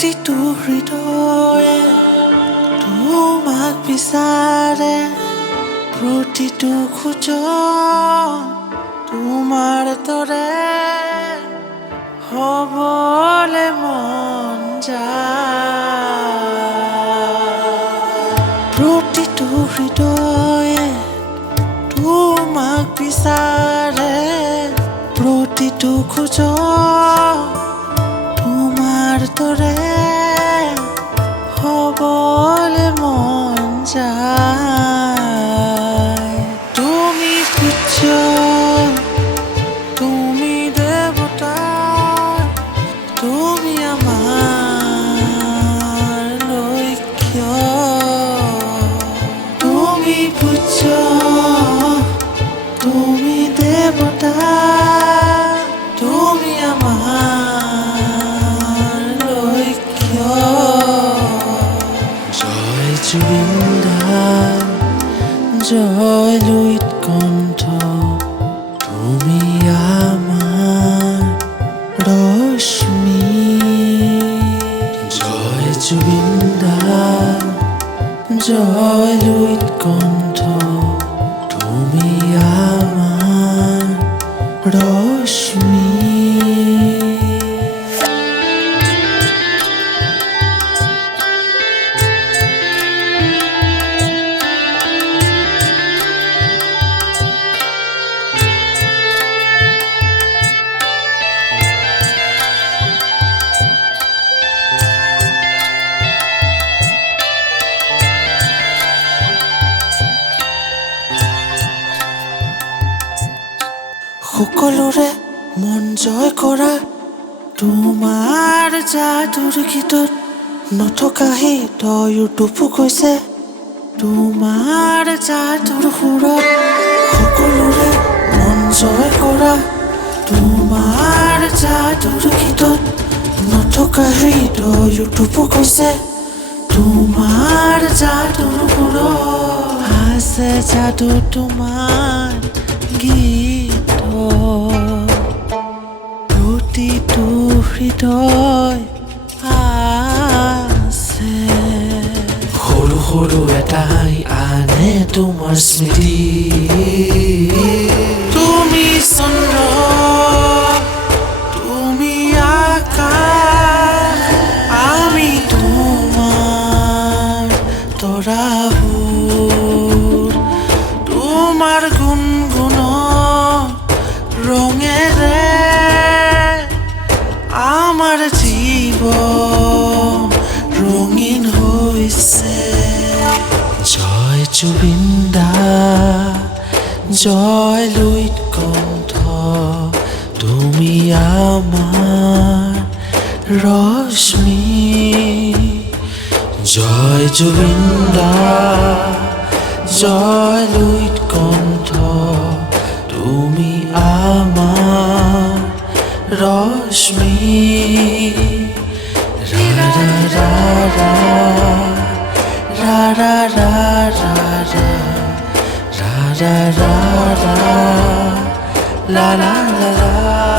প্ৰতিটো হৃদয়ে তোমাক বিচাৰে, প্ৰতিটো খোজ তোমাৰ দৰে হ'বলে মন যায়। প্ৰতিটো হৃদয়ে তোমাক বিচাৰে, প্ৰতিটো খোজ তোমাৰ দৰে হ'বলে মন যায়। তুমি পূজ্য, তুমি দেৱতা, তুমি আমাৰ লক্ষ্য। তুমি পূজ্য, তুমি দেৱতা, তুমি আমাৰ লক্ষ্য। জয় জুবিন দাৰ, জয় লুইত কণ্ঠ, তুমি আমাৰ ৰশ্মি। জয় জুবিন দাৰ, জয় লুইত কণ্ঠ, তুমি আমাৰ ৰশ্মি। সকলোৰে মন জয় কৰা তোমাৰ যাদুৰ গীতত, নথকা হৃদয়ৰ টুপু কৈছে তোমাৰ যাদুৰ সুৰত। সকলোৰে মন জয় কৰা তোমাৰ যাদুৰ গীতত, নথকা হৃদয়ৰ টুপু কৈছে তোমাৰ যাদুৰ সুৰত। আছে যাদু তোমাৰ গীত, প্ৰতিটো হৃদয় আছে। সৰু সৰু এটাই আনে তোমাৰ স্মৃতি। তুমি চন্দ্ৰ, তুমি আকাশ, আমি তোমাৰ তৰাবোৰ। তোমাৰ গুণগুণ ৰঙেৰে আমাৰ জীৱন ৰঙীন হৈছে। জয় জুবিন দাৰ, জয় লুইত কণ্ঠ, তুমি আমাৰ ৰশ্মি। জয় জুবিন দাৰ, জয় লুইত কণ্ঠ, তুমি আমাৰ ৰশ্মি। ৰা ৰা ৰা ৰা ৰা ৰা ৰা ৰা ৰা ৰা ৰা ৰা লা লা লা লা।